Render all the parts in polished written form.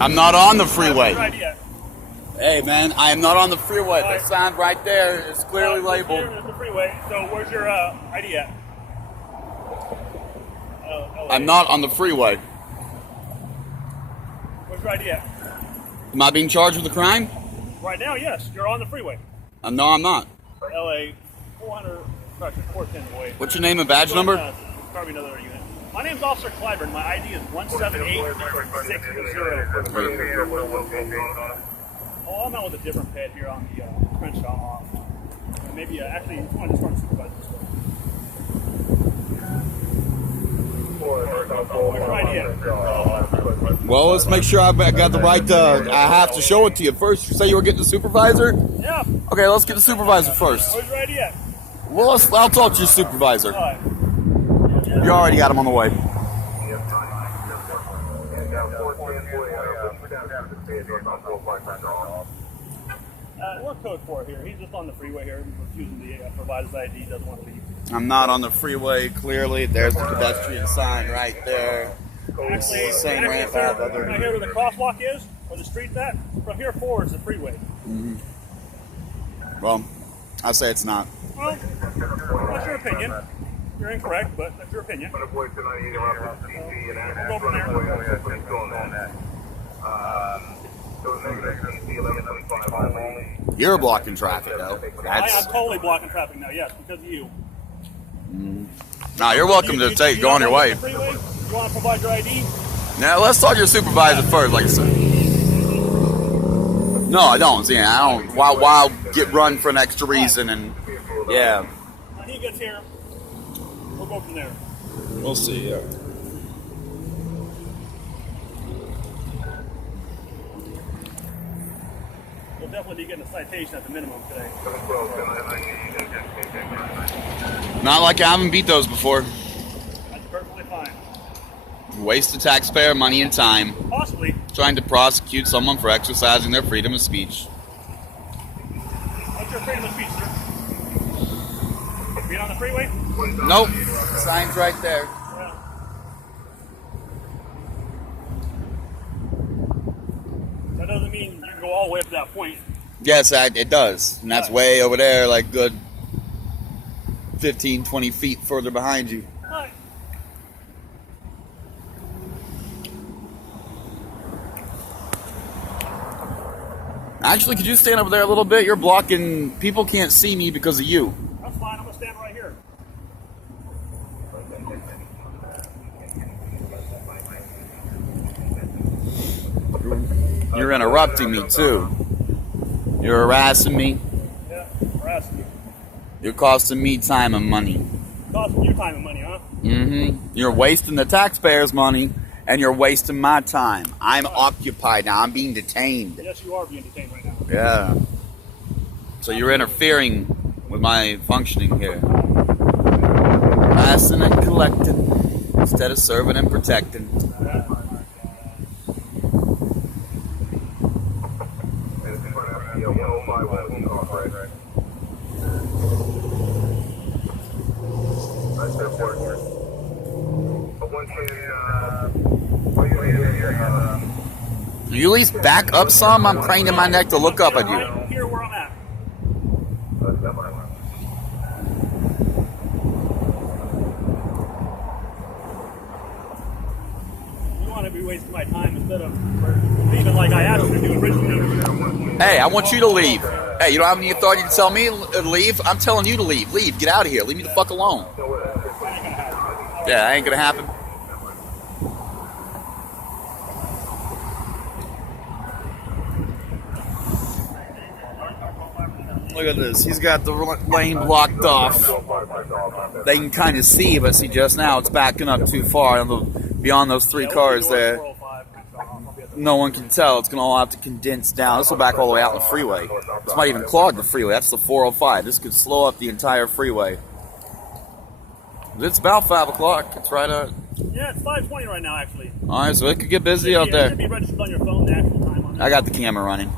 I'm not on the freeway. Where's your ID at? Hey, man, I am not on the freeway. Right. The sign right there is clearly labeled. Here's the freeway. So where's your ID at? I'm not on the freeway. Where's your ID at? Am I being charged with a crime? Right now, yes. You're on the freeway. No, I'm not. LA 400, 410 boy. What's your name and badge number? Probably another unit. My name's Officer Clyburn. My ID is 178660. Oh, I'm out with a different pad here on the Crenshaw. Maybe, actually, it's one of the Storm Supervisors. Where's your ID at? Well, let's make sure I got the right. I have to show it to you first. You say you were getting the supervisor? Yeah. Okay, let's get the supervisor first. Where's your ID at? Well, I'll talk to your supervisor. All right. You already got him on the way. What code for here? He's just on the freeway here, refusing to provide his ID, doesn't want to leave. I'm not on the freeway, clearly. There's the pedestrian sign right there. Actually, Same ramp I have other. right here where the crosswalk is, where the street's at, from here forward is the freeway. Well, I say it's not. Well, that's your opinion. You're incorrect, but that's your opinion. We'll go from there. You're blocking traffic, though. I'm totally blocking traffic now, yes, because of you. Now, you're welcome to go on your way. You want to provide your ID? Now, let's talk to your supervisor first, like I said. No, I don't. See, I don't. Why get run for an extra reason? And yeah. When he gets here, we'll go from there. We'll see. Yeah. We'll definitely be getting a citation at the minimum today. Not like I haven't beat those before. That's perfectly fine. Waste of taxpayer money and time. Possibly. Trying to prosecute someone for exercising their freedom of speech. What's your freedom of speech, sir? Being on the freeway? Nope. Sign's right there. Yeah. That doesn't mean you can go all the way up to that point. Yes, it does. And that's way over there, like good 15, 20 feet further behind you. Alright. Actually, could you stand over there a little bit? You're blocking. People can't see me because of you. That's fine. I'm going to stand right here. You're interrupting me, too. You're harassing me. Yeah, harassing you. You're costing me time and money. Costing you time and money, huh? You're wasting the taxpayers' money, and you're wasting my time. I'm occupied now. I'm being detained. Yes, you are being detained right now. Yeah. So you're interfering with my functioning here. Harassing and collecting instead of serving and protecting. Will you at least back up some? I'm craning my neck to look up at you. Right here where I'm at. You want to be wasting my time instead of leaving like I asked you to do originally. Hey, I want you to leave. Hey, you don't have any authority to tell me to leave? I'm telling you to leave. Leave. Get out of here. Leave me the fuck alone. Yeah, that ain't gonna happen. Look at this. He's got the lane blocked off. They can kind of see, but see, just now it's backing up too far. Beyond those three cars there, no one can tell. It's going to all have to condense down. This will back all the way out in the freeway. This might even clog the freeway. That's the 405. This could slow up the entire freeway. It's about 5 o'clock. It's right at... Yeah, it's 5:20 right now, actually. All right, so it could get busy out there. It should be registered on your phone, the actual time on it. I got the camera running.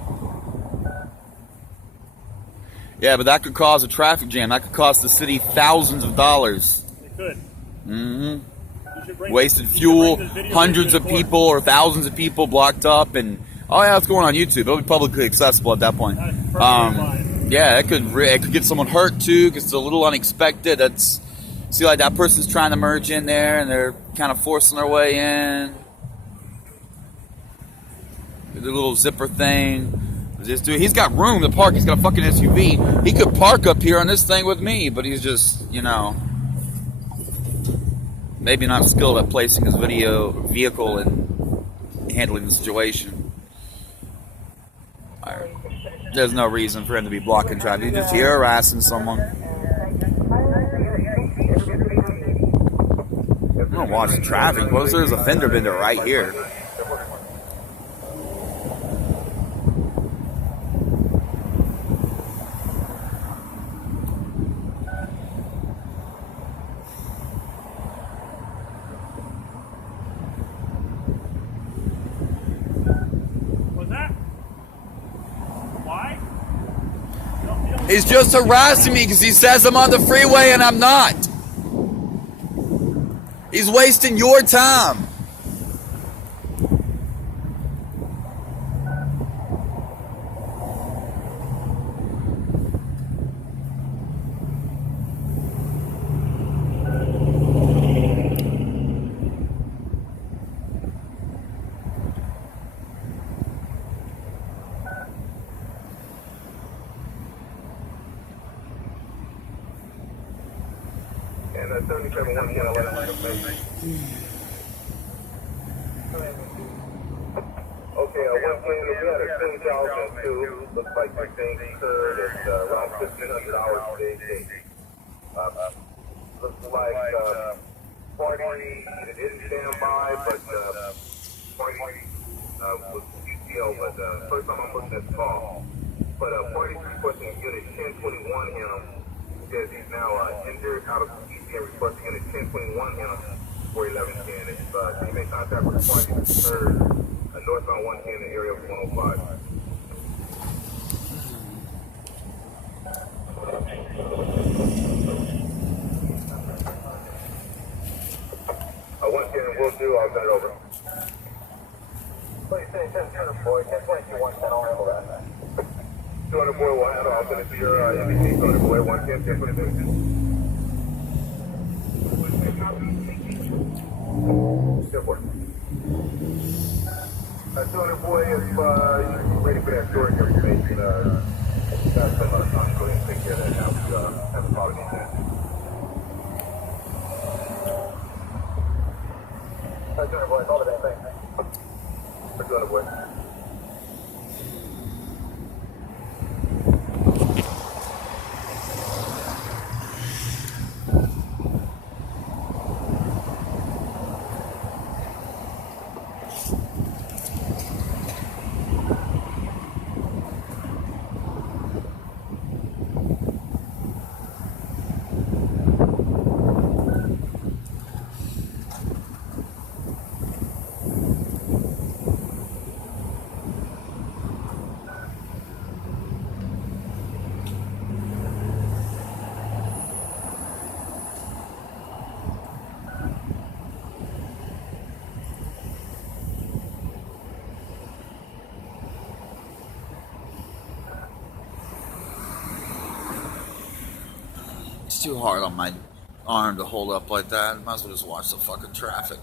Yeah, but that could cause a traffic jam. That could cost the city thousands of dollars. It could. Mm-hmm. You wasted fuel, hundreds of people or thousands of people blocked up, and oh yeah, it's going on YouTube. It'll be publicly accessible at that point. Yeah, it could get someone hurt too, because it's a little unexpected. That's see, like that person's trying to merge in there, and they're kind of forcing their way in. The little zipper thing. This dude, he's got room to park. He's got a fucking SUV. He could park up here on this thing with me, but he's just, you know, maybe not skilled at placing his vehicle and handling the situation. Right. There's no reason for him to be blocking traffic. He's just here harassing someone. I'm gonna watch the traffic. What if there's a fender bender right here? He's just harassing me because he says I'm on the freeway and I'm not. He's wasting your time. And 77 1 10 11 Okay, 110, we had a 2002, looks like the thing occurred at around $1,500 today. Looks like party didn't stand by, but party was UTL, but first time I'm looking at the call. But party requesting unit 1021 him. Says he's now injured out of ECM requesting unit 1021 him for 1110. If he made contact with the party, occurred northbound 110 in the area of 105. One ten will do. I'll send it over. Please say 10 boy. 1021 10. I'll handle that. 200 boy will handle. I'll send it to your NBC. 200 boy 110 1022. Good work. 200 boy, if you're ready for that storage information, got some time to go ahead and take care of that now. We have a problem with that. 200 boy, all of that thing. 200 boy. It's too hard on my arm to hold up like that. Might as well just watch the fucking traffic.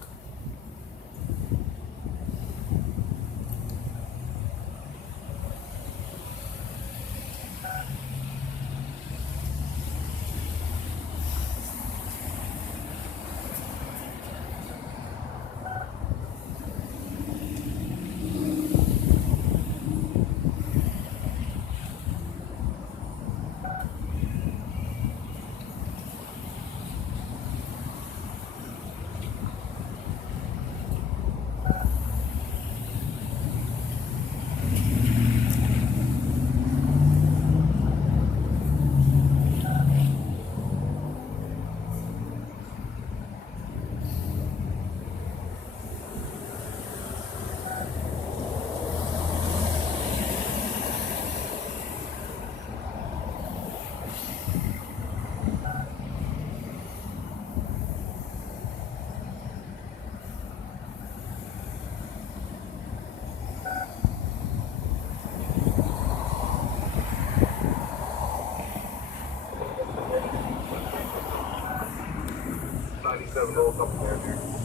just have a little couple here.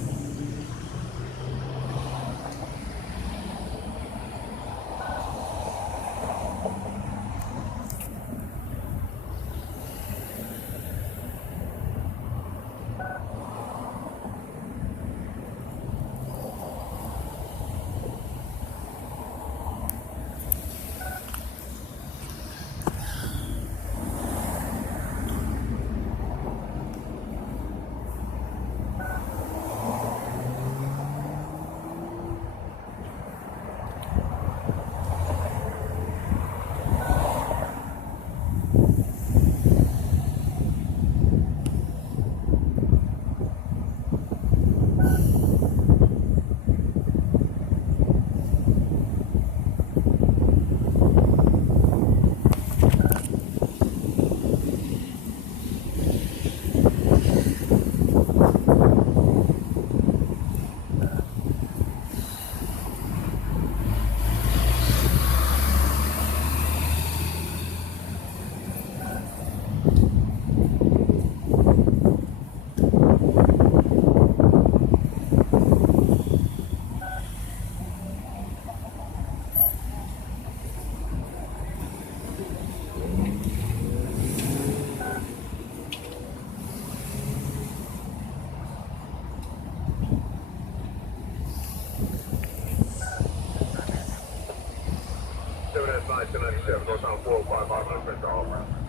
North 405, I'm going to all around.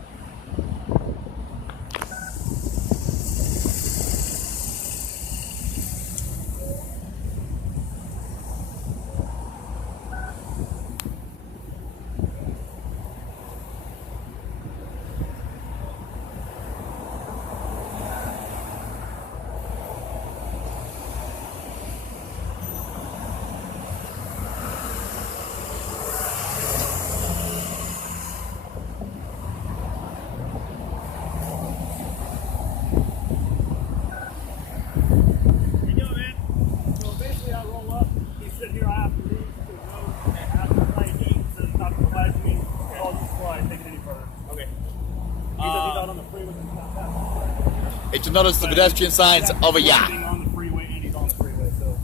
Did you notice the pedestrian signs over yeah? On the freeway, and he's on the freeway, so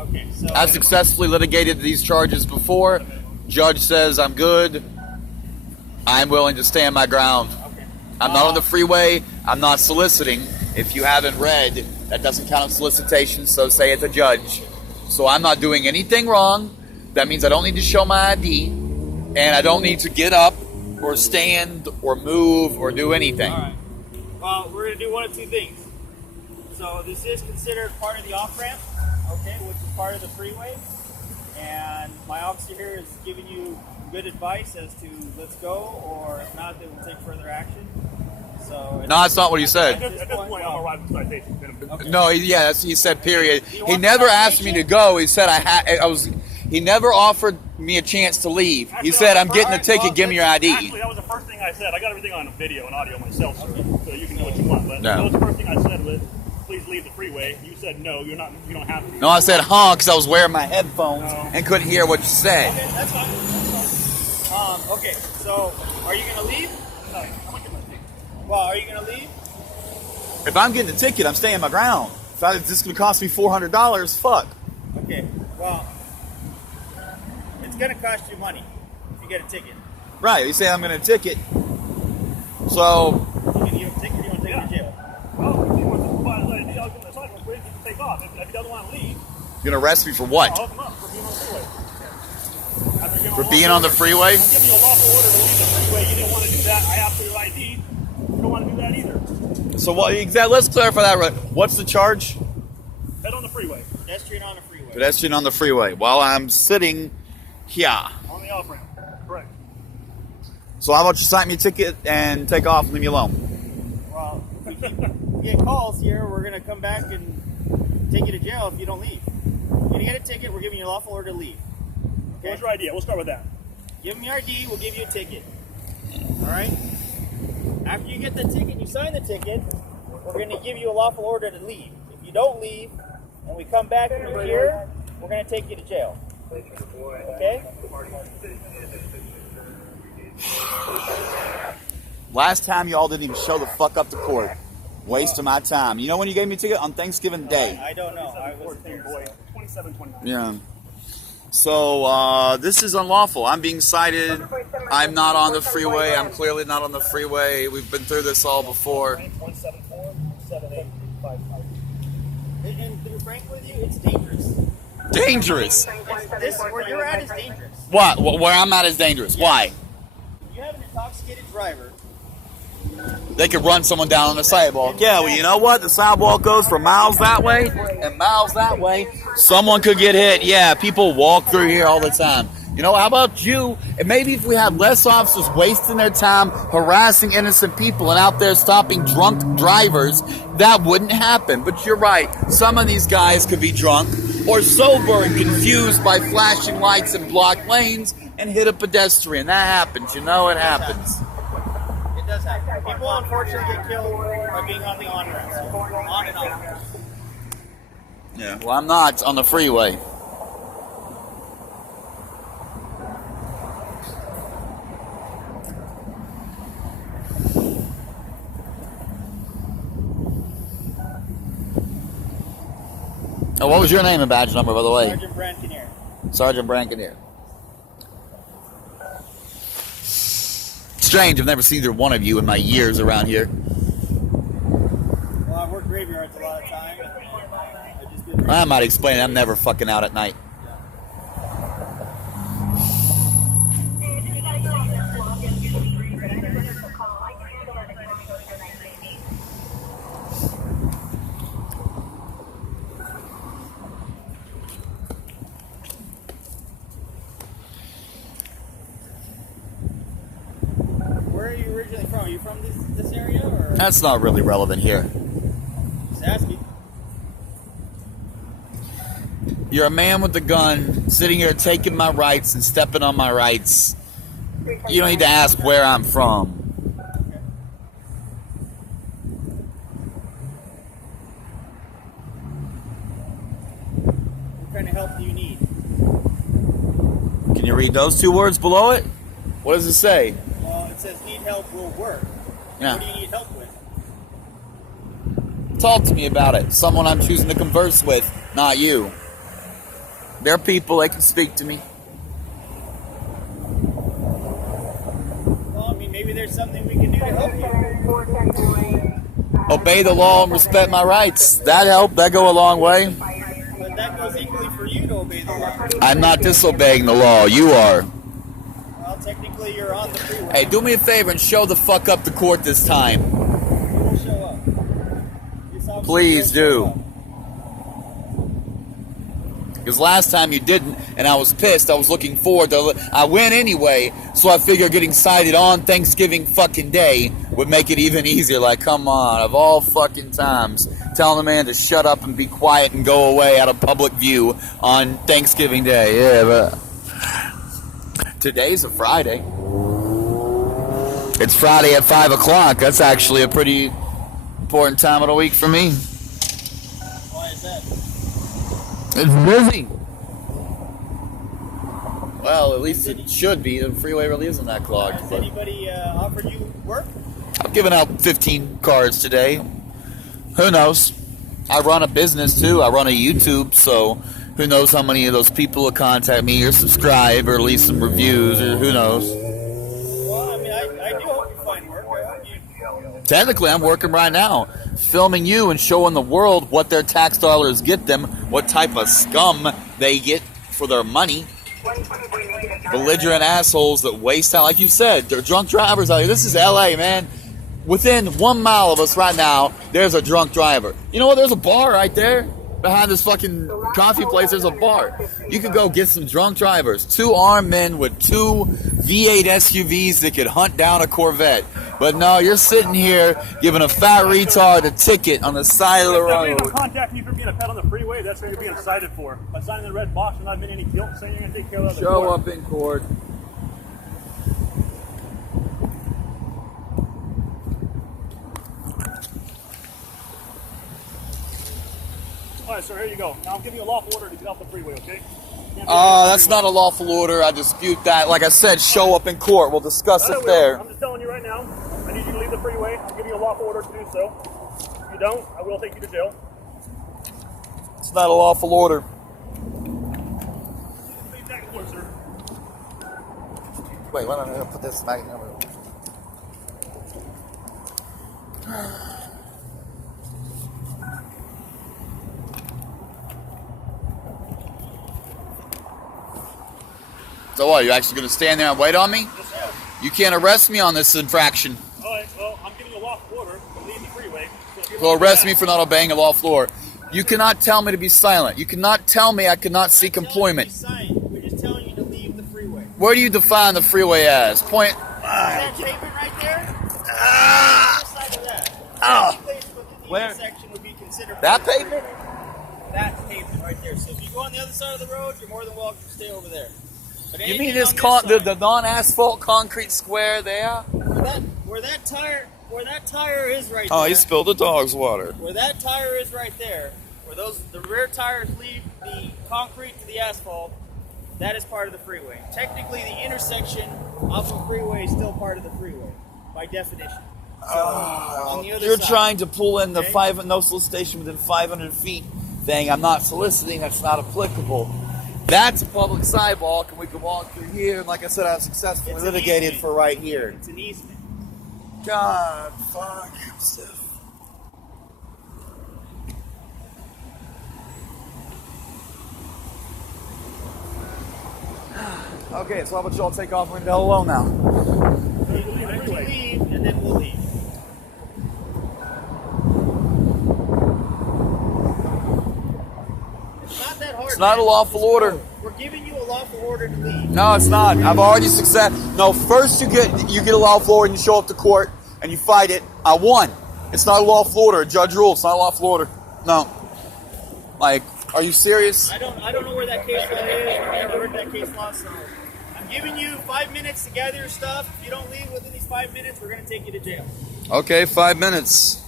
Okay, so I successfully litigated these charges before. Judge says I'm good. I'm willing to stand my ground. I'm not on the freeway. I'm not soliciting. If you haven't read, that doesn't count as solicitation, so say it's a judge. So I'm not doing anything wrong. That means I don't need to show my ID, and I don't need to get up or stand or move or do anything. all right. Well, we're gonna do one of two things. So this is considered part of the off-ramp, okay, which is part of the freeway. And my officer here is giving you good advice as to let's go, or if not, then we'll take further action. So No, that's not what he said. at this point, I'm arriving at Citation. Okay. No, he said period. He never asked me to go. He said he never offered me a chance to leave. He said, I'm getting a ticket, give me your ID. Actually, that was the first thing I said. I got everything on video and audio myself, sir, so you can do what you want. But No. that was the first thing I said was, please leave the freeway. You said no, you don't have to. No, I said because I was wearing my headphones and couldn't hear what you said. Okay, that's fine. That's fine. Okay, so are you gonna leave? No, I'm gonna get my ticket. Well, are you gonna leave? If I'm getting a ticket, I'm staying my ground. If this is going to cost me $400, fuck. Okay, well, it's gonna cost you money if you get a ticket. Right, you say I'm going to ticket. So, You can give a ticket, you want to take him to jail. Well, if he wants to buy his ID, I'll give him a second break. He can take off. If he doesn't want to leave, you're going to arrest me for what? I'll hook him up for being on the freeway. After giving For him a being lawful on the order- freeway? I'm giving you a lawful order to leave the freeway. You didn't want to do that. I have to your ID. You don't want to do that either. So, let's clarify that. Right. What's the charge? Head on the freeway. Pedestrian on the freeway. Pedestrian on the freeway while I'm sitting here. On the off ramp. Correct. So, how about you sign me a ticket and take off and leave me alone? Well, if we get calls here, we're gonna come back and take you to jail if you don't leave. You're gonna get a ticket, we're giving you a lawful order to leave. Okay? What's your idea? We'll start with that. Give them your ID, we'll give you a ticket. Alright? After you get the ticket, you sign the ticket, we're gonna give you a lawful order to leave. If you don't leave, and we come back and you're here, we're gonna take you to jail. Okay? Last time y'all didn't even show the fuck up to court. Waste of my time. You know when you gave me a ticket? On Thanksgiving Day. I don't know. I was 14, boy. 27, 29. Yeah. So, this is unlawful. I'm being cited. I'm not on the freeway. I'm clearly not on the freeway. We've been through this all before. 174-7855. And to be frank with you, it's dangerous. Dangerous. This where you're at is dangerous. What? Where I'm at is dangerous. Why? You have an intoxicated driver. They could run someone down on the sidewalk. Yeah, well, you know what? The sidewalk goes for miles that way and miles that way. Someone could get hit. Yeah, people walk through here all the time. You know, how about you? And maybe if we had less officers wasting their time harassing innocent people and out there stopping drunk drivers, that wouldn't happen. But you're right. Some of these guys could be drunk or sober and confused by flashing lights and blocked lanes and hit a pedestrian. That happens. You know, it happens. It does happen. People unfortunately get killed by being on the on-ramp. So on and off. Yeah. Well, I'm not on the freeway. Oh, what was your name and badge number, by the way? Sergeant Branconnier. Sergeant Branconnier. Strange, I've never seen either one of you in my years around here. Well, I work graveyards a lot of time. And I just did I might explain it. I'm never fucking out at night. Where are you originally from? Are you from this area? Or? That's not really relevant here. Just asking. You're a man with a gun sitting here taking my rights and stepping on my rights. You don't need to ask where I'm from. What kind of help do you need? Can you read those two words below it? What does it say? Well, it says need help will work. Yeah. What do you need help with? Talk to me about it. Someone I'm choosing to converse with, not you. They're people, they can speak to me. Well, I mean, maybe there's something we can do to help you. Obey the law and respect my rights. That help, that go a long way. But that goes equally for you to obey the law. I'm not disobeying the law, you are. Well, technically you're on the freeway. Hey, do me a favor and show the fuck up to court this time. We'll show up. This officer Please will show do. up. Because last time you didn't, and I was pissed. I was looking forward to it. I went anyway, so I figure getting cited on Thanksgiving fucking Day would make it even easier. Like, come on, of all fucking times, telling a man to shut up and be quiet and go away out of public view on Thanksgiving Day. Yeah, but today's a Friday. It's Friday at 5 o'clock. That's actually a pretty important time of the week for me. Why is that? It's busy. Well, at least it should be. The freeway really isn't that clogged. Has But anybody offered you work? I've given out 15 cards today. Who knows? I run a business too. I run a YouTube, so who knows how many of those people will contact me or subscribe or leave some reviews or who knows. Well, I mean, I do hope you find work. I hope you... Technically, I'm working right now, filming you and showing the world what their tax dollars get them, what type of scum they get for their money. Belligerent assholes that waste time. Like you said, they're drunk drivers out here. This is LA, man. Within 1 mile of us right now, there's a drunk driver. You know what? There's a bar right there. Behind this fucking coffee place, there's a bar. You could go get some drunk drivers. 2 armed men with 2 V8 SUVs that could hunt down a Corvette. But no, you're sitting here giving a fat retard a ticket on the side of the If road. you contact me for being a pet on the freeway, that's what you're being cited for. By signing the red box and not having any guilt, saying you're going to take care of the Show court. up in court. All right, sir, here you go. Now I'm giving you a lawful order to get off the freeway, okay? That's not a lawful order. I dispute that. Like I said, show up in court. We'll discuss it there. I'm just telling you right now. I need you to leave the freeway. I'm giving you a lawful order to do so. you don't, I will take you to jail. It's not a lawful order. Leave that floor, sir. Wait, wait, I'm going to put this back. So what, you actually going to stand there and wait on me? Yes, sir. You can't arrest me on this infraction. All right, well, I'm giving you a lawful order to leave the freeway. So if you So want to arrest do me that- for not obeying a lawful order. You cannot tell me to be silent. You cannot tell me I cannot seek employment. We're just telling you to leave the freeway. Where do you define the freeway as? Point. That pavement right there? Ah, Other side of that. Ah. Any place within the Where? intersection would be considered that pavement? that pavement right there. So if you go on the other side of the road, you're more than welcome to stay over there. But You mean anything this on the side, non-asphalt concrete square there? where that tire is right Oh, there. you spilled the dog's water. Where that tire is right there, where the rear tires leave the concrete to the asphalt, that is part of the freeway. Technically, the intersection off the freeway is still part of the freeway, by definition. So, on the other You're side, trying to pull in the Okay. no solicitation within 500 feet thing. I'm not soliciting. That's not applicable. That's a public sidewalk, and we can walk through here. And like I said, I've successfully It's an litigated easement. for right here. It's an easement. God, fuck, I'm stiff. Okay, so how about y'all take off? We're in hell alone now. You leave, and then we'll leave. It's not that hard. It's not a man. lawful Just order. go. We're giving you a lawful order to leave. No, it's not. I've already success. No, first you get a lawful order and you show up to court and you fight it. I won. It's not a lawful order. A judge ruled. It's not a lawful order. No. Like, are you serious? I don't know where that case law is. I've never heard that case law, so I'm giving you 5 minutes to gather your stuff. If you don't leave within these 5 minutes, we're going to take you to jail. Okay, 5 minutes.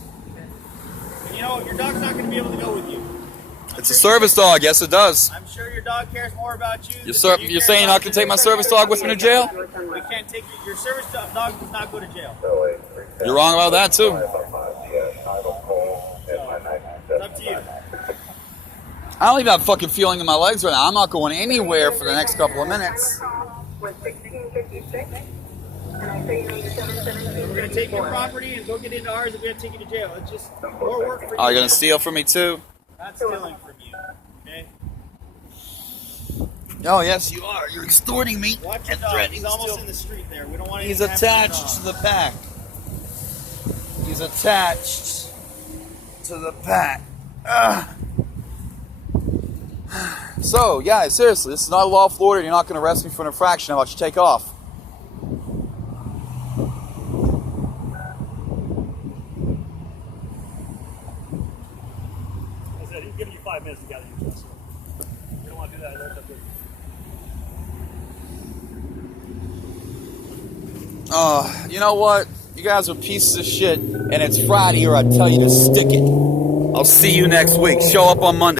And you know, your dog's not going to be able to go with you. It's a service dog. Yes, it does. I'm sure your dog cares more about you. You're than saying care you're saying you're not about going to take my service dog with me to jail? We can't take your service dog does not go to jail. You're wrong about that too. It's up to you. I don't even have fucking feeling in my legs right now. I'm not going anywhere for the next couple of minutes. We're going to take your property and go get into ours and we're going to take you to jail. It's just more work for you. Are you going to steal from me too? Not stealing from you. Okay? Oh, yes, you are. You're extorting me Watch your and dog. threatening He's to almost steal. in the street there. We don't want He's anything to happen attached to the the pack. He's attached to the pack. Ugh. So, yeah, seriously, this is not a lawful order. You're not going to arrest me for an infraction. How about you take off? I said, he's giving you 5 minutes to gather your stuff. You don't want to do that. That's up there. You know what? You guys are pieces of shit, and it's Friday, or I tell you to stick it. I'll see you next week. Show up on Monday.